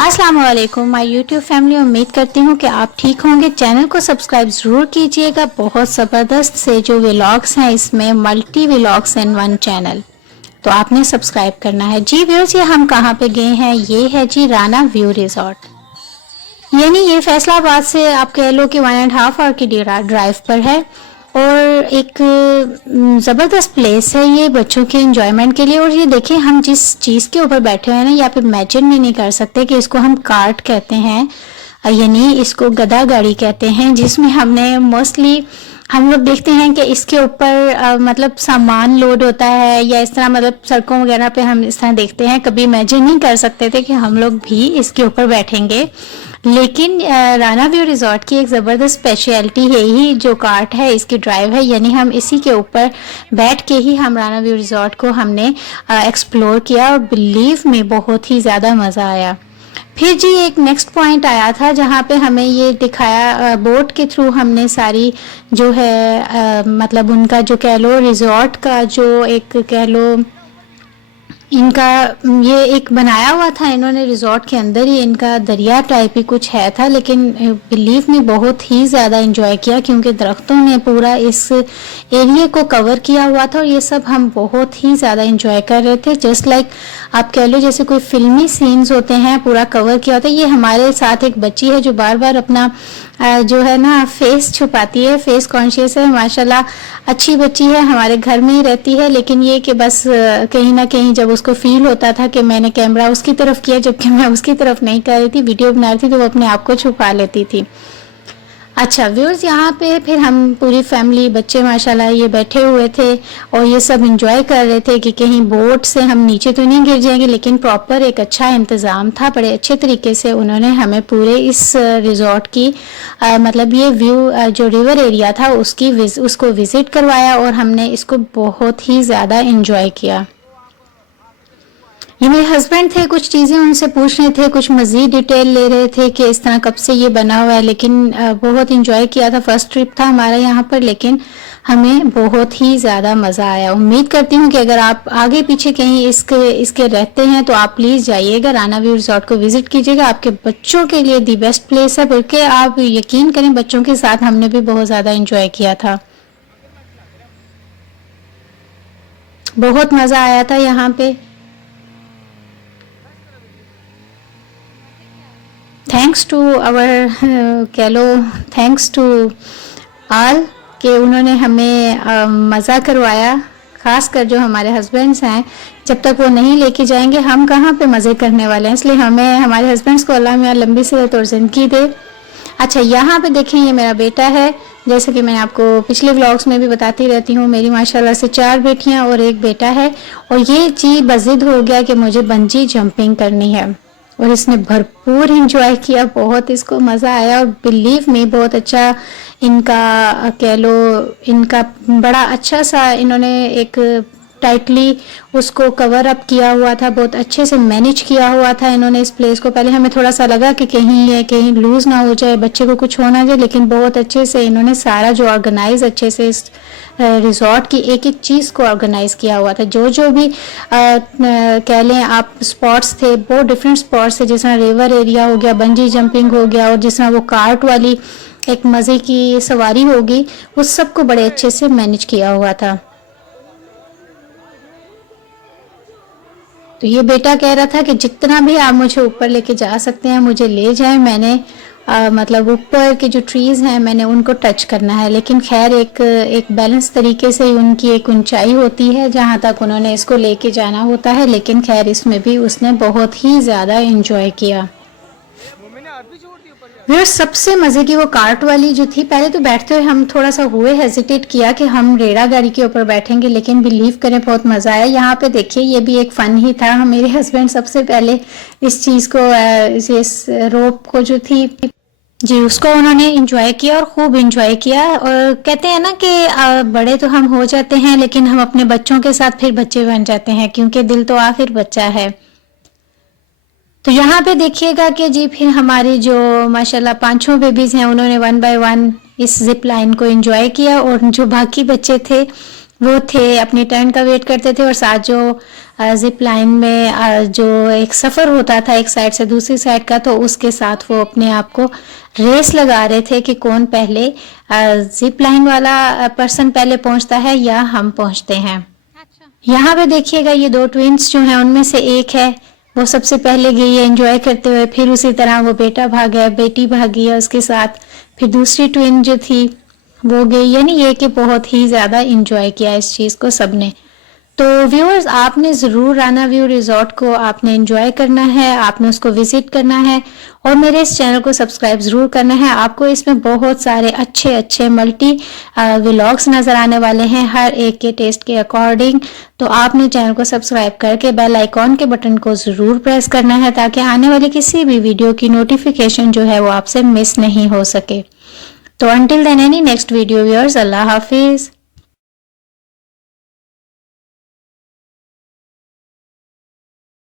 अस्सलाम वालेकुम my YouTube family. उम्मीद करती हूँ कि आप ठीक होंगे। चैनल को सब्सक्राइब ज़रूर कीजिएगा। बहुत ज़बरदस्त से जो व्लॉग्स हैं, इसमें multi vlogs in one channel, तो आपने सब्सक्राइब करना है जी। व्यूअर्स, ये हम कहाँ पे गए हैं? ये है जी राना व्यू रिजॉर्ट, यानी ये फैसलाबाद से आप कह लो कि 1.5 आवर की ड्राइव पर है। और एक ज़बरदस्त प्लेस है ये बच्चों के एंजॉयमेंट के लिए। और ये देखिए, हम जिस चीज़ के ऊपर बैठे हुए हैं ना, यहाँ पे इमेजिन भी नहीं कर सकते कि इसको हम कार्ट कहते हैं, यानी इसको गधा गाड़ी कहते हैं, जिसमें हमने मोस्टली हम लोग देखते हैं कि इसके ऊपर मतलब सामान लोड होता है या इस तरह, मतलब सड़कों वगैरह पे हम इस तरह देखते हैं। कभी इमेजिन नहीं कर सकते थे कि हम लोग भी इसके ऊपर बैठेंगे। लेकिन राना व्यू रिजॉर्ट की एक ज़बरदस्त स्पेशलिटी है ही जो कार्ट है, इसकी ड्राइव है, यानी हम इसी के ऊपर बैठ के ही हम राना व्यू रिजॉर्ट को हमने एक्सप्लोर किया और बिलीव में बहुत ही ज़्यादा मज़ा आया। फिर जी एक नेक्स्ट पॉइंट आया था जहाँ पे हमें ये दिखाया, बोट के थ्रू हमने सारी जो है मतलब उनका जो कह लो रिजॉर्ट का जो एक कह लो इनका ये एक बनाया हुआ था इन्होंने रिजॉर्ट के अंदर ही, इनका दरिया टाइप ही कुछ है था। लेकिन बिलीव में बहुत ही ज़्यादा एंजॉय किया क्योंकि दरख्तों ने पूरा इस एरिया को कवर किया हुआ था और ये सब हम बहुत ही ज़्यादा एंजॉय कर रहे थे। जस्ट लाइक आप कह लो जैसे कोई फिल्मी सीन्स होते हैं, पूरा कवर किया होता है। ये हमारे साथ एक बच्ची है जो बार बार अपना जो है ना फेस छुपाती है, फेस कॉन्शियस है, माशाल्लाह अच्छी बच्ची है, हमारे घर में ही रहती है। लेकिन ये कि बस कहीं ना कहीं जब उसको फील होता था कि मैंने कैमरा उसकी तरफ किया जबकि मैं उसकी तरफ नहीं कर रही थी, वीडियो बना रही थी, तो वो अपने आप को छुपा लेती थी। अच्छा व्यूअर्स, यहाँ पे फिर हम पूरी फैमिली बच्चे माशाल्लाह ये बैठे हुए थे और ये सब एंजॉय कर रहे थे कि कहीं बोट से हम नीचे तो नहीं गिर जाएंगे। लेकिन प्रॉपर एक अच्छा इंतज़ाम था, बड़े अच्छे तरीके से उन्होंने हमें पूरे इस रिजॉर्ट की मतलब ये व्यू जो रिवर एरिया था उसको विज़िट करवाया और हमने इसको बहुत ही ज़्यादा एंजॉय किया। ये मेरे हस्बैंड थे, कुछ चीज़ें उनसे पूछ रहे थे, कुछ मज़ीद डिटेल ले रहे थे कि इस तरह कब से ये बना हुआ है। लेकिन बहुत इंजॉय किया था, फर्स्ट ट्रिप था हमारा यहाँ पर, लेकिन हमें बहुत ही ज़्यादा मज़ा आया। उम्मीद करती हूँ कि अगर आप आगे पीछे कहीं इसके रहते हैं तो आप प्लीज़ जाइएगा, राना व्यू रिजॉर्ट को विज़िट कीजिएगा। आपके बच्चों के लिए दी बेस्ट प्लेस है, बल्कि आप यकीन करें बच्चों के साथ हमने भी बहुत ज़्यादा इंजॉय किया था, बहुत मज़ा आया था यहाँ पे। थैंक्स टू आवर कह लो, थैंक्स टू ऑल कि उन्होंने हमें मज़ा करवाया। ख़ासकर जो हमारे हस्बैंड्स हैं, जब तक वो नहीं लेके जाएंगे हम कहाँ पे मज़े करने वाले हैं। इसलिए हमें हमारे हस्बैंड्स को अल्लाह मियां लंबी सेहत और ज़िंदगी दे। अच्छा यहाँ पे देखें, ये मेरा बेटा है, जैसे कि मैंने आपको पिछले व्लॉग्स में भी बताती रहती हूँ, मेरी माशाल्लाह से 4 बेटियाँ और एक बेटा है। और ये चीज़ बज़िद हो गया कि मुझे बंजी जंपिंग करनी है और इसने भरपूर इंजॉय किया, बहुत इसको मज़ा आया। और बिलीव में बहुत अच्छा इनका कह लो, इनका बड़ा अच्छा सा इन्होंने एक टाइटली उसको कवर अप किया हुआ था, बहुत अच्छे से मैनेज किया हुआ था इन्होंने इस प्लेस को। पहले हमें थोड़ा सा लगा कि कहीं लूज़ ना हो जाए, बच्चे को कुछ हो ना जाए, लेकिन बहुत अच्छे से इन्होंने सारा जो ऑर्गेनाइज अच्छे से इस रिजॉर्ट की एक एक चीज़ को ऑर्गेनाइज किया हुआ था। जो भी कह लें आप स्पॉट्स थे, बहुत डिफरेंट स्पॉट्स थे, जिस तरह रिवर एरिया हो गया, बंजी जंपिंग हो गया, और जिस तरह वो कार्ट वाली एक मज़े की सवारी होगी, उस सब को बड़े अच्छे से मैनेज किया हुआ था। तो ये बेटा कह रहा था कि जितना भी आप मुझे ऊपर लेके जा सकते हैं मुझे ले जाएं, मैंने मतलब ऊपर के जो ट्रीज़ हैं मैंने उनको टच करना है। लेकिन खैर एक बैलेंस तरीके से उनकी एक ऊंचाई होती है जहाँ तक उन्होंने इसको लेके जाना होता है। लेकिन खैर इसमें भी उसने बहुत ही ज़्यादा एंजॉय किया। फिर सबसे मज़े की वो कार्ट वाली जो थी, पहले तो बैठते हुए हम थोड़ा सा हुए हेजिटेट किया कि हम रेड़ा गाड़ी के ऊपर बैठेंगे, लेकिन बिलीव करें बहुत मज़ा आया। यहाँ पे देखिए ये भी एक फ़न ही था। मेरे हस्बैंड सबसे पहले इस चीज़ को इस रोप को जो थी जी उसको उन्होंने इंजॉय किया और खूब इंजॉय किया। और कहते हैं ना कि बड़े तो हम हो जाते हैं लेकिन हम अपने बच्चों के साथ फिर बच्चे बन जाते हैं, क्योंकि दिल तो आखिर बच्चा है। तो यहाँ पे देखिएगा कि जी फिर हमारी जो माशाल्लाह 5 बेबीज़ हैं उन्होंने 1 बाय 1 इस जिप लाइन को एंजॉय किया और जो बाकी बच्चे थे वो थे अपनी टर्न का वेट करते थे और साथ जो जिप लाइन में जो एक सफ़र होता था एक साइड से दूसरी साइड का, तो उसके साथ वो अपने आप को रेस लगा रहे थे कि कौन पहले जिप लाइन वाला पर्सन पहले पहुंचता है या हम पहुंचते हैं। यहाँ पे देखिएगा ये दो ट्विंस जो हैं उनमें से एक है वो सबसे पहले गई है एंजॉय करते हुए, फिर उसी तरह वो बेटा भाग गया, बेटी भागी है उसके साथ, फिर दूसरी ट्विन जो थी वो गई। यानी ये कि बहुत ही ज़्यादा इंजॉय किया इस चीज़ को सबने। तो व्यूअर्स, आपने ज़रूर राना व्यू रिजॉर्ट को आपने एंजॉय करना है, आपने उसको विजिट करना है और मेरे इस चैनल को सब्सक्राइब ज़रूर करना है। आपको इसमें बहुत सारे अच्छे अच्छे मल्टी व्लॉग्स नज़र आने वाले हैं हर एक के टेस्ट के अकॉर्डिंग। तो आपने चैनल को सब्सक्राइब करके बेल आइकॉन के बटन को ज़रूर प्रेस करना है ताकि आने वाली किसी भी वीडियो की नोटिफिकेशन जो है वो आपसे मिस नहीं हो सके। तो until then, any next video viewers, Allah Hafiz.